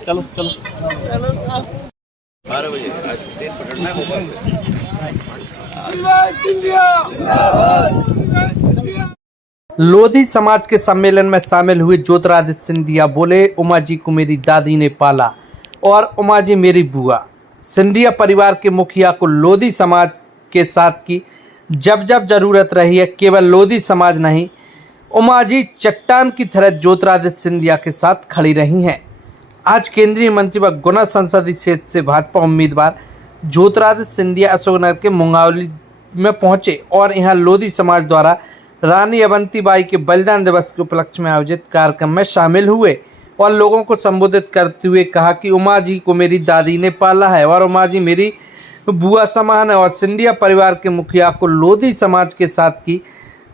चलो चलो 12 बजे ट्रेन पकड़ना है भोपाल से। लोधी समाज के सम्मेलन में शामिल हुए ज्योतिरादित्य सिंधिया बोले, उमा जी को मेरी दादी ने पाला और उमा जी मेरी बुआ। सिंधिया परिवार के मुखिया को लोधी समाज के साथ की जब जब जरूरत रही है, केवल लोधी समाज नहीं, उमा जी चट्टान की तरह ज्योतिरादित्य सिंधिया के साथ खड़ी रही हैं। आज केंद्रीय मंत्री व गुना संसदीय क्षेत्र से भाजपा उम्मीदवार ज्योतिरादित्य सिंधिया अशोकनगर के मुंगावली में पहुंचे और यहां लोधी समाज द्वारा रानी अवंतीबाई के बलिदान दिवस के उपलक्ष्य में आयोजित कार्यक्रम में शामिल हुए और लोगों को संबोधित करते हुए कहा कि उमा जी को मेरी दादी ने पाला है और उमा जी मेरी बुआ समान है और सिंधिया परिवार के मुखिया को लोधी समाज के साथ की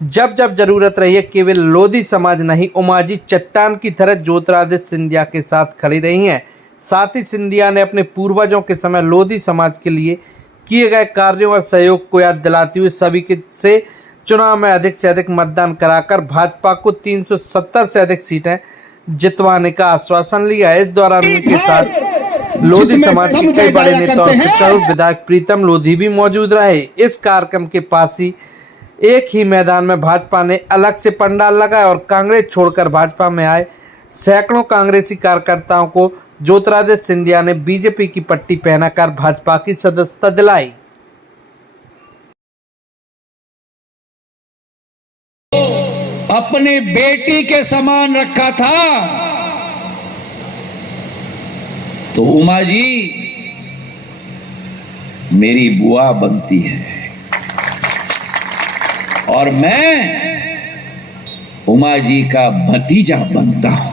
जब जब जरूरत रही है, केवल लोधी समाज नहीं, उमा जी चट्टान की तरह ज्योतिरादित्य सिंधिया के साथ खड़ी रही हैं। साथ ही सिंधिया ने अपने पूर्वजों के समय लोधी समाज के लिए किए गए कार्यों और सहयोग को याद दिलाते हुए सभी से चुनाव में अधिक से अधिक मतदान कराकर भाजपा को 370 से अधिक सीटें जितवाने का आश्वासन लिया। इस दौरान उनके साथ लोधी समाज के कई बड़े नेता और विधायक प्रीतम लोधी भी मौजूद रहे। इस कार्यक्रम के पास ही एक ही मैदान में भाजपा ने अलग से पंडाल लगाया और कांग्रेस छोड़कर भाजपा में आए सैकड़ों कांग्रेसी कार्यकर्ताओं को ज्योतिरादित्य सिंधिया ने बीजेपी की पट्टी पहनाकर भाजपा की सदस्यता दिलाई। अपने बेटी के समान रखा था तो उमा जी मेरी बुआ बनती है और मैं उमा जी का भतीजा बनता हूं।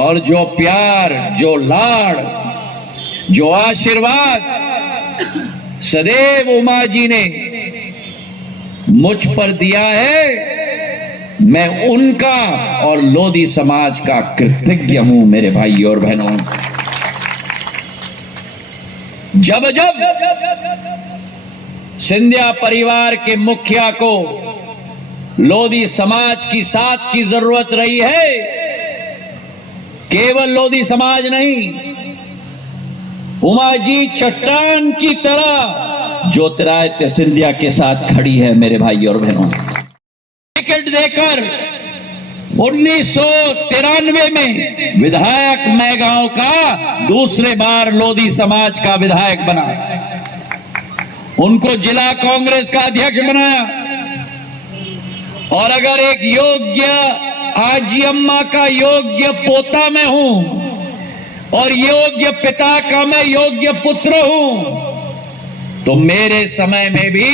और जो प्यार, जो लाड़, जो आशीर्वाद सदैव उमा जी ने मुझ पर दिया है, मैं उनका और लोधी समाज का कृतज्ञ हूं। मेरे भाई और बहनों, जब जब सिंधिया परिवार के मुखिया को लोधी समाज की साथ की जरूरत रही है, केवल लोधी समाज नहीं, उमा जी चट्टान की तरह ज्योतिरादित्य सिंधिया के साथ खड़ी है। मेरे भाई और बहनों, टिकट देकर 1993 में विधायक मैगांव का दूसरे बार लोधी समाज का विधायक बना, उनको जिला कांग्रेस का अध्यक्ष बनाया। और अगर एक योग्य आजी अम्मा का योग्य पोता मैं हूं और योग्य पिता का मैं योग्य पुत्र हूं, तो मेरे समय में भी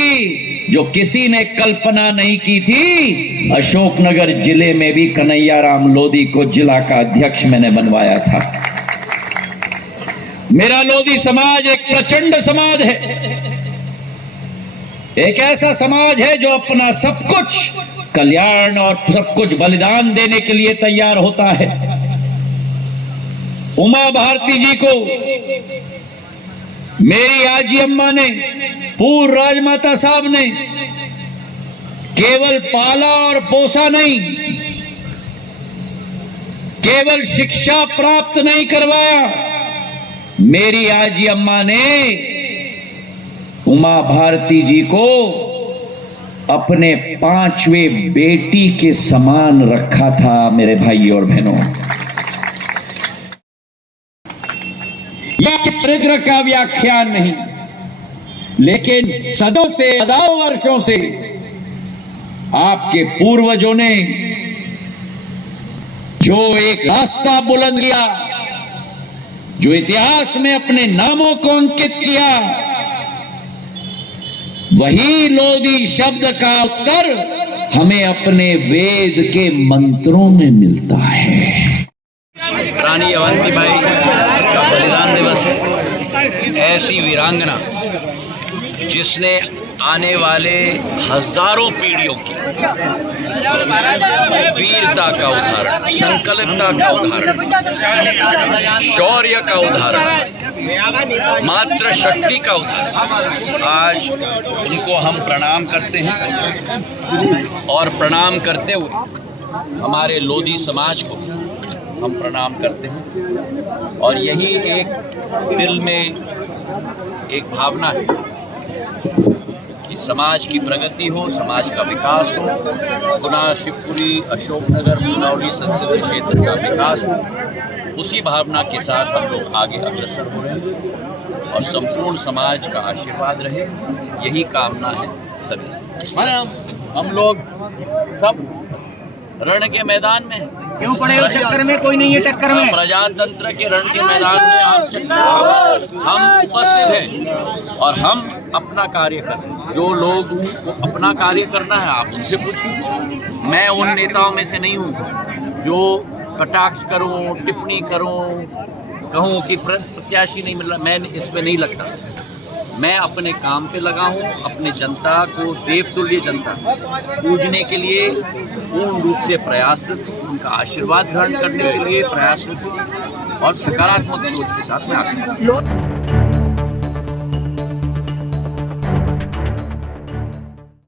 जो किसी ने कल्पना नहीं की थी, अशोकनगर जिले में भी कन्हैयाराम लोधी को जिला का अध्यक्ष मैंने बनवाया था। मेरा लोधी समाज एक प्रचंड समाज है, एक ऐसा समाज है जो अपना सब कुछ कल्याण और सब कुछ बलिदान देने के लिए तैयार होता है। उमा भारती जी को मेरी आजी अम्मा ने, पूर्व राजमाता साहब ने केवल पाला और पोसा नहीं, केवल शिक्षा प्राप्त नहीं करवाया, मेरी आजी अम्मा ने उमा भारती जी को अपने 5वें बेटी के समान रखा था। मेरे भाई और बहनों, यह चरित्र का व्याख्यान नहीं, लेकिन सदों से, हजारों वर्षों से आपके पूर्वजों ने जो एक रास्ता बुलंद किया, जो इतिहास में अपने नामों को अंकित किया, वही लोधी शब्द का उत्तर हमें अपने वेद के मंत्रों में मिलता है। रानी अवंतीबाई का बलिदान दिवस है। ऐसी वीरांगना जिसने आने वाले हजारों पीढ़ियों की वीरता का उदाहरण, संकल्पता का उदाहरण, शौर्य का उदाहरण मात्र शक्ति का उदाहरण। आज उनको हम प्रणाम करते हैं और प्रणाम करते हुए हमारे लोधी समाज को हम प्रणाम करते हैं। और यही एक दिल में एक भावना है कि समाज की प्रगति हो, समाज का विकास हो, गुना, शिवपुरी, अशोकनगर, मुंगौली संसदीय क्षेत्र का विकास हो। उसी भावना के साथ हम लोग आगे अग्रसर हो रहे हैं और संपूर्ण समाज का आशीर्वाद रहे, यही कामना है सभी से। हम लोग सब रण के मैदान में हैं। क्यों पड़े हो चक्कर में? कोई नहीं है टक्कर में। प्रजातंत्र के रण के मैदान में हम उपस्थित हैं और हम अपना कार्य कर रहे हैं। जो लोग को अपना कार्य करना है आप उनसे पूछिए। मैं उन नेताओं में से नहीं हूँ जो कटाक्ष करूँ, टिप्पणी करूँ, कहूँ कि प्रत्याशी नहीं मिल रहा। मैं इसमें नहीं लगता। मैं अपने काम पे लगा हूँ, अपने जनता को, देवतुल्य जनता पूजने के लिए पूर्ण रूप से प्रयासरत हूँ, उनका आशीर्वाद ग्रहण करने के लिए प्रयासरत हूँ और सकारात्मक सोच के साथ मैं आगे